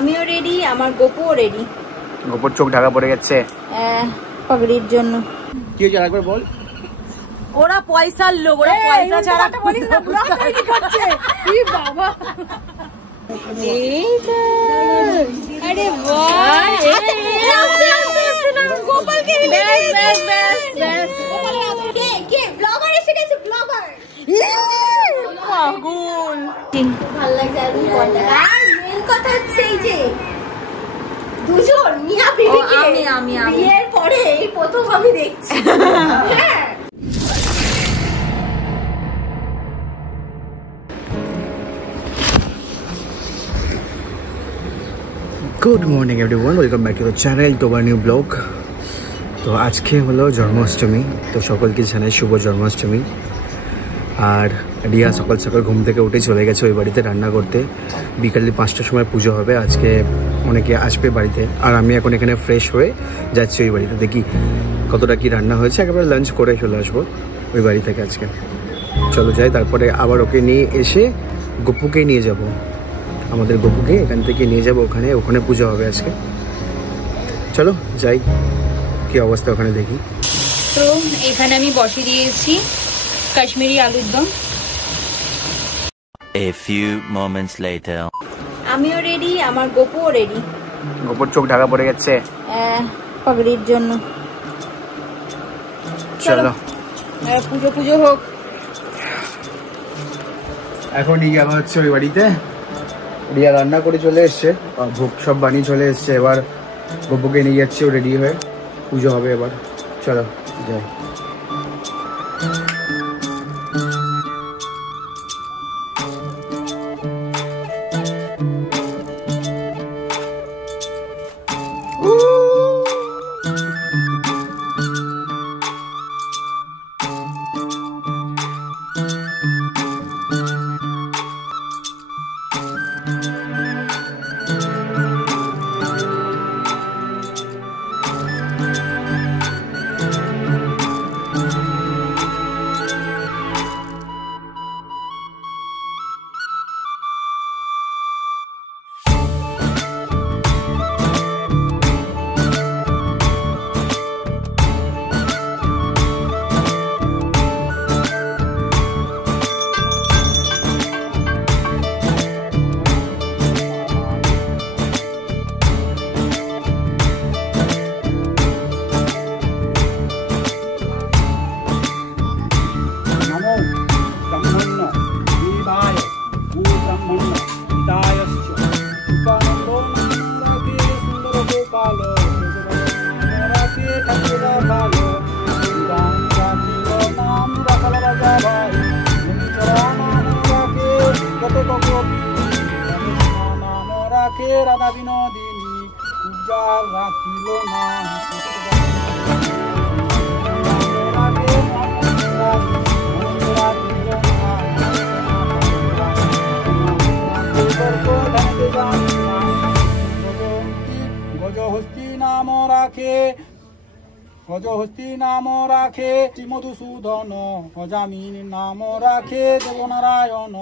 আমিও রেডি, আমার গোপুও রেডি। গোপুর চোখ ঢাকা পড়ে গেছে পাগড়ির জন্য। কি হয়েছে একবার বল। ওরা পয়সার লোক, ওরা পয়সা ছাড়া বলিস না, ব্লগ তৈরি করছে। কি বাবা, এই তো আরে বাহ, গোপালকে ব্যাস ব্যাস ব্যাস ব্যাস। কে ব্লগার এসে গেছে, ব্লগার পাগল। ভালো লাগছে একদম কথা। আর মেন কথা হচ্ছে এই যে দুজন মিয়া বিবিকে আমি বিয়ের পরে এই প্রথম আমি দেখছি। হ্যাঁ good morning everyone, welcome back to the channel to a new blog. তো আজকে হলো জন্মাষ্টমী, তো সকলকে জানাই শুভ জন্মাষ্টমী। আর রিয়া সকাল সকাল ঘুম থেকে উঠে চলে গেছে ওই বাড়িতে রান্না করতে। বিকালে 5টার সময় পুজো হবে, আজকে অনেকে আসবে বাড়িতে। আর আমি এখন এখানে ফ্রেশ হয়ে যাচ্ছি ওই বাড়িতে, দেখি কতটা কি রান্না হয়েছে, একেবারে লাঞ্চ করে চলে আসবো ওই বাড়ি থেকে আজকে। চলো যাই, তারপরে আবার ওকে নিয়ে এসে গপুকে নিয়ে যাব, আমাদের গপুকে এখান থেকে নিয়ে যাবো ওখানে, ওখানে পুজো হবে আজকে। চলো যাই, কি অবস্থা ওখানে দেখি। তো এখানে আমি বসিয়ে দিয়েছি কাশ্মীরি আলুর দম। A few moments later. আমিও রেডি, আমার গপুও রেডি। গপুর চোখ ঢাকা পড়ে গেছে পাগড়ির জন্য। চলো পুজো পুজো হোক। এখন নিয়ে যাওয়া হচ্ছে ওই বাড়িতে। রিয়া রান্না করে চলে এসছে, ভোগ সব বানিয়ে চলে এসছে। এবার গপুকে নিয়ে যাচ্ছে, ও রেডি হয়ে পুজো হবে এবার। চলো যাই। রাধা বিনোদিনী পূজার রাখিল নাম গজহস্তি নাম রাখে, গজহস্তি নাম রাখে মধুসূদন, অজামিন নাম রাখে দেবনারায়ণ।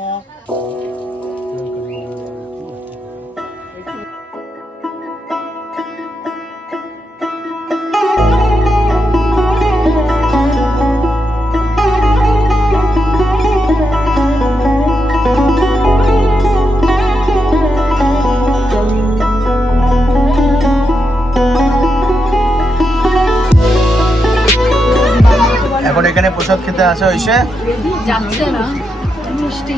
এখন এখানে প্রসাদ খেতে আসা হয়েছে, যাচ্ছে না মিষ্টি।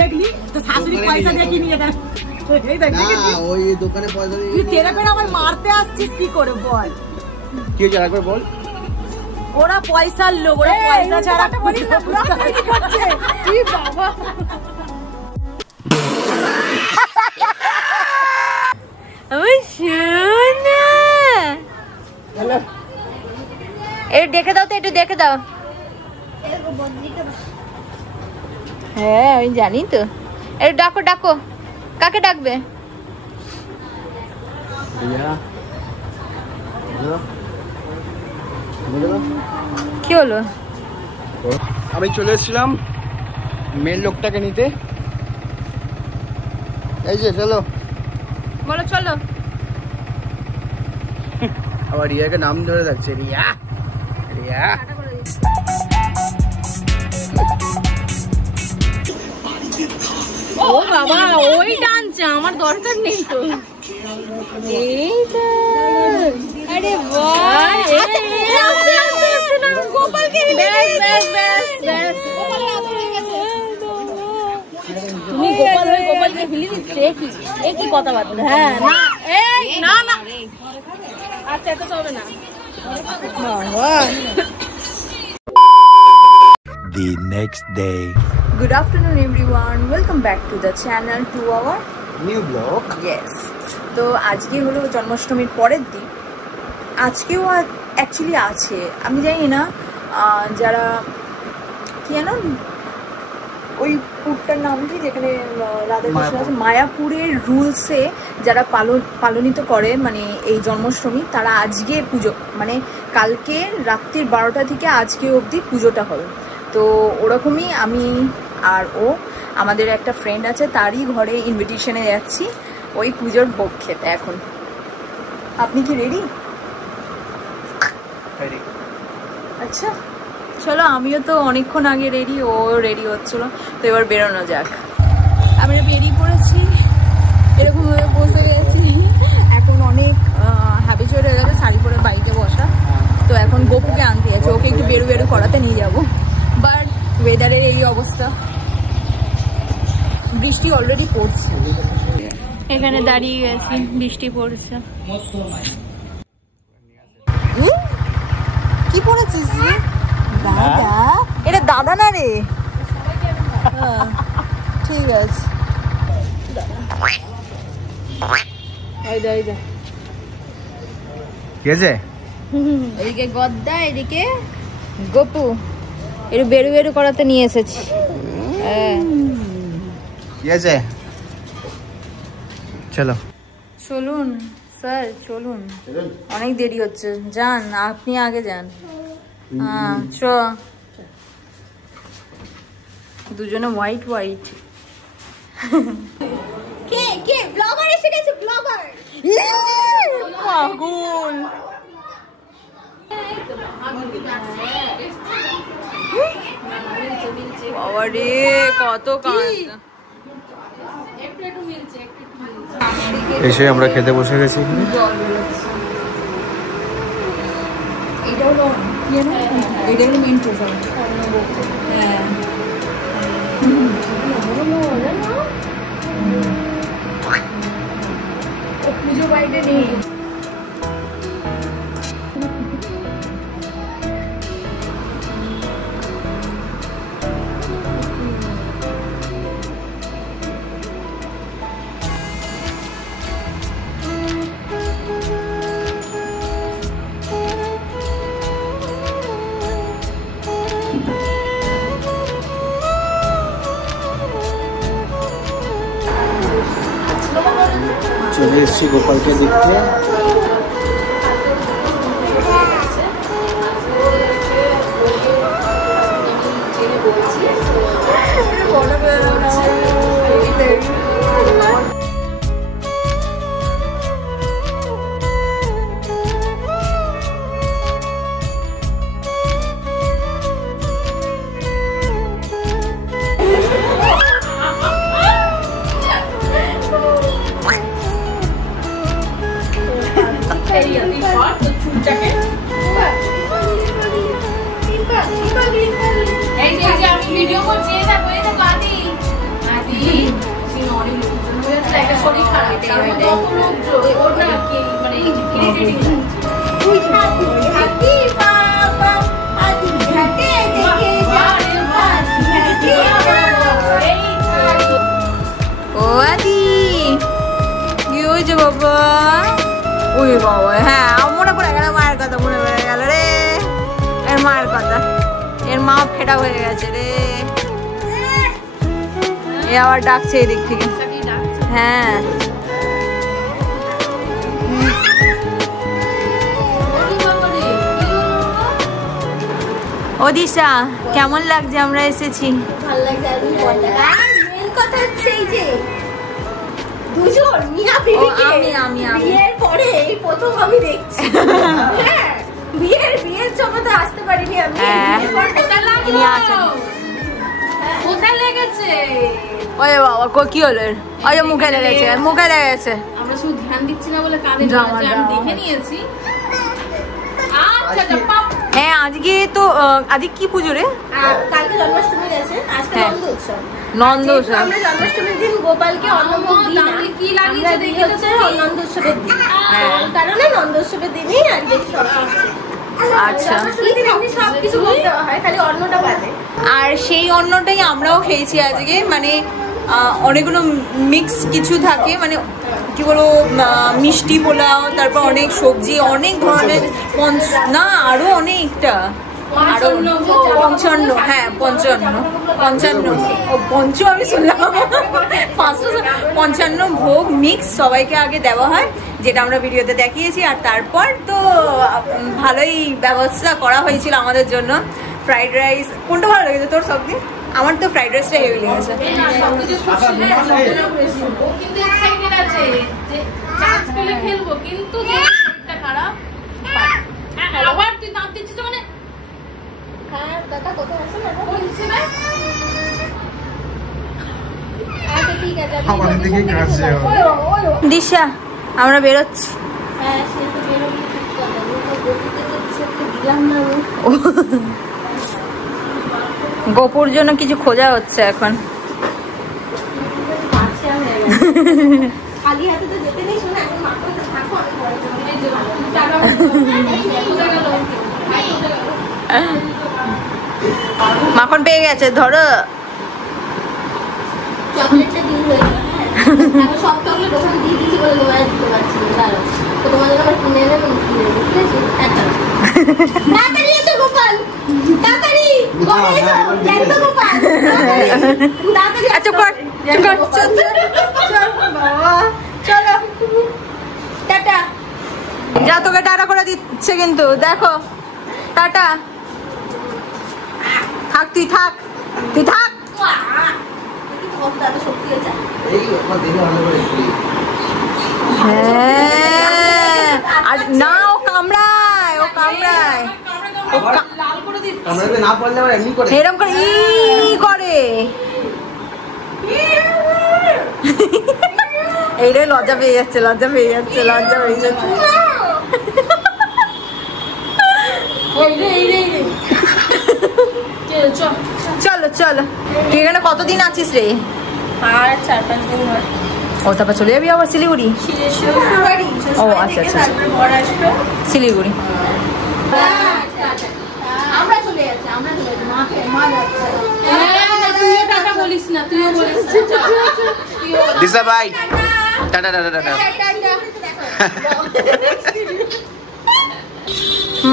দেখলি তো শাশুড়ি পয়সা দিয়ে কিনে দেয়। ওই দোকানে পয়সা দিয়ে তুই তেরে পেরে আমার মারতে আসছিস কি করে বল। কি হয়েছে একবার বল। ওরা পয়সার লোক, ওরা পয়সা ছাড়া বলিস না, ব্লগ তৈরি করছে। কি বাবা, আমার সোনা। একটু দেখে দাও তো, একটু দেখে দাও। হ্যাঁ আমি জানি তো। এই ডাকো ডাকো, কাকে ডাকবে? কি হলো? আমি চলে এসেছিলাম মেন লোকটাকে নিতে। এই যে চলো বলো চলো। আবার রিয়াকে নাম ধরে যাচ্ছে, রিয়া রিয়া। ও বাবা ওই টানছে, আমার দরকার নেই তো। এই তো আরে বাহ, গোপালকে তুমি গোপালকে হিলি দিচ্ছে কি কথাবার্তা? হ্যাঁ না এই না না, আচ্ছা এত তো হবে না। The next day. Good afternoon everyone, welcome back to the channel to our new blog. yes। তো আজকে হলো জন্মাষ্টমীর পরের দিন। আজকেও অ্যাকচুয়ালি আছে, আমি জানি না যারা কি জানো ওই পুরটার নাম কি, যেখানে রাধাকৃষ্ণ আছে, মায়াপুরের রুলসে যারা পালনিত করে মানে এই জন্মাষ্টমী, তারা আজকে পুজো মানে কালকে রাত্রির 12টা থেকে আজকে অবধি পুজোটা হবে। তো ওরকমই আমি আর আমাদের একটা ফ্রেন্ড আছে, তারই ঘরে ইনভিটেশনে যাচ্ছি ওই পুজোর ভোগ খেতে। এখন আপনি কি রেডি? আচ্ছা চলো, আমিও তো অনেকক্ষণ আগে রেডি, ও রেডি হচ্ছিল, তো এবার বেরোনো যাক। আমরা বেরিয়ে পড়েছি, এরকমভাবে বসে গেছি। এখন অনেক হ্যাবিচুয়েট হয়ে গেছে শাড়ি পরে বাড়িতে বসা। তো এখন গোপুকে আনতে আছে, ওকে একটু বেরু বেরু করাতে নিয়ে যাবো। বাট ওয়েদারের এই অবস্থা, বৃষ্টি অলরেডি পড়ছে, এখানে দাঁড়িয়ে গেছি, বৃষ্টি পড়ছে। কি পড়েছিস রে? দাদা, এটা দাদা না রে? ঠিক আছে, এদিকে গদ্দা, এদিকে গপু, একটু বেরু বেরু করাতে নিয়ে এসেছি। চলো চলুন স্যার, চলুন, অনেক দেরি হচ্ছে, যান আপনি আগে যান। হ্যাঁ চ, দুজনে হোয়াইট হোয়াইট। কে কে ব্লগার এসে গেছে, ব্লগার পাগল। বাবা রে কত কাজ। এসে আমরা খেতে বসে গেছি। এটা হলো এটা হলো মেন রেজাল্ট। হ্যাঁ পুজো বাড়িতে নেই। চলে এসেছি গোপালকে দেখতে। ভিডিও করছি, শরীর খারাপ, ওর না কি মানে ও আদি কি হয়েছে বাবা? ওই বাবা, হ্যাঁ মনে পড়ে গেল, মায়ের কথা মনে পড়ে গেল রে, এর মায়ের কথা, এর মা ফেটা হয়ে গেছে রে। এ আবার ডাকছে এদিক থেকে। হ্যাঁ ওদিশা কেমন লাগছে? আমরা এসেছি, ভালো লাগছে একদম পর্দা গায়ে। মেন কথা হচ্ছে এই যে দুজন মিয়া বিবিকে আমি বিয়ের পরে এই প্রথম আমি দেখছি। হ্যাঁ বিয়ের জন্য তো আসতে পারিনি আমি। কোথায় লেগেছে? ওরে বাবা কি হলো? ওই মুখে লেগেছে, মুখে লেগেছে। আমরা শুধু ধ্যান দিচ্ছি না বলে কাঁদে লেগেছে, আমি দেখে নিয়েছি। আচ্ছা হ্যাঁ আজকে তো আজকে কি পুজো রে? কালকে জন্মাষ্টমী গেছে, আজকে নন্দ উৎসব। নন্দ উৎসব আমরা জন্মাষ্টমীর দিন গোপালকে অন্নভোগ দিই না, কি লাগিয়েছে দেখে হচ্ছে নন্দ উৎসবের দিন। এই কারণে নন্দ উৎসবের দিনই আজকে সব আচ্ছা জন্মাষ্টমীর দিন এমনি সব কিছু বলতে হয়, খালি অন্নটা বাদে। আর সেই অন্নটাই আমরাও খেয়েছি আজকে, মানে অনেকগুলো মিক্স কিছু থাকে, মানে কি বলবো মিষ্টি পোলাও, তারপর অনেক সবজি, অনেক ধরনের না আরো অনেকটা, আরো 55 হ্যাঁ 55 ও পঞ্চ আমি শুনলাম 555 ভোগ মিক্স সবাইকে আগে দেওয়া হয়, যেটা আমরা ভিডিওতে দেখিয়েছি। আর তারপর তো ভালোই ব্যবস্থা করা হয়েছিল আমাদের জন্য। ফ্রাইড রাইস কোনটা ভালো লেগেছে তোর? সব দিন আমার তো ফ্রাইড রাইসটা হেভি লেগেছে। দিশা আমরা বেরোচ্ছি। গোপুর জন্য কিছু খোঁজা হচ্ছে এখন। মাখন পেয়ে গেছে, ধরো চকলেটটা দিয়ে হয়েছে। সব চকলেট ওখানে দিয়ে দিচ্ছি বলে তোমার দিতে পারছি না, তো তোমাদের আবার কিনে নেবে, ঠিক আছে? তাড়াতাড়ি এসো গোপাল, তাড়াতাড়ি গোপাল, আচ্ছা চলো টাটা। যা তোকে টাটা করে দিচ্ছে কিন্তু, দেখো টাটা। থাক তুই থাক। হ্যাঁ আর না ও কামড়ায় এরকম করে ই করে, এইটাই লজ্জা পেয়ে যাচ্ছে। চলো তুই এখানে কতদিন আছিস রে? আর 4-5 দিন হয়। ও তারপর চলে যাবি আবার শিলিগুড়ি? ও আচ্ছা শিলিগুড়ি। আমরা চলে যাচ্ছি, মা যাচ্ছে। তুইও টাটা বলিস না, তুইও বলিস দিশা ভাই টাটা টাটা।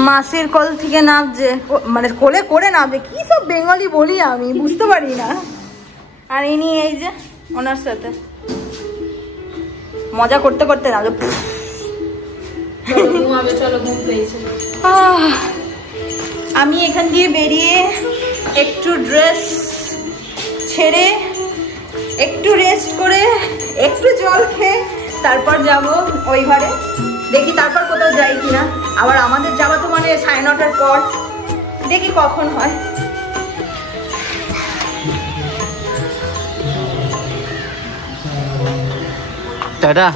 মাসির কোল থেকে নামছে, মানে কোলে করে নামছে, কি সব বেঙ্গলি বলি আমি বুঝতে পারি না। আর ইনি এই যে ওনার সাথে মজা করতে নামছে। আমি এখান দিয়ে বেরিয়ে একটু ড্রেস ছেড়ে একটু রেস্ট করে একটু জল খেয়ে তারপর যাব ওই ঘরে, দেখি তারপর কোথাও যাই কিনা। আবার আমাদের যাওয়া তো মানে 9:30 পর, দেখি কখন হয়। টাটা।